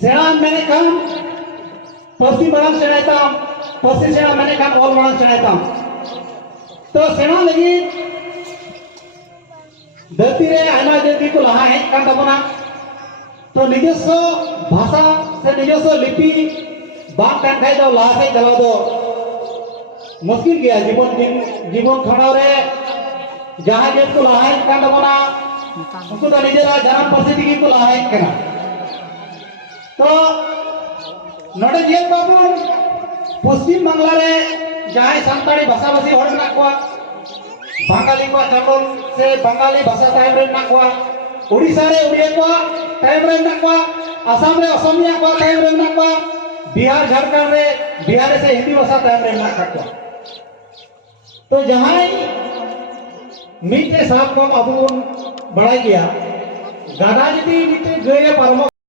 सेना मैंने काम पश्चिम बड़ांग सेनायताम पश्चिम सेना मैंने काम ऑल बड़ांग सेनायताम तो सेना लगी धरती रे आयमा जल्दी को लहा है काम तबना तो निजस्व भाषा से निजस्व लिपि बात कान खाई दो लहा से चला दो मुश्किल गया जीवन खड़ा रे जहाँ जब को लहा है काम तबना उनको तो निजरा जन्म परिस्थिति की को लहा है करना तो नोटे जेल बाबू पश्चिम बांग्ला रे जहाँ सांताली भाषा भाषी हर ना को बांगाली को चंडोल से बंगाली भाषा टाइम रे ना को उड़ीसा रे उड़िया को टाइम रे ना को असम रे असमिया को टाइम रे ना को बिहार झारखंड रे बिहार से हिंदी भाषा टाइम रे ना को तो जहाँ मीटे साहब को अब बढ़ाई गया गादा जी मीटे गए परम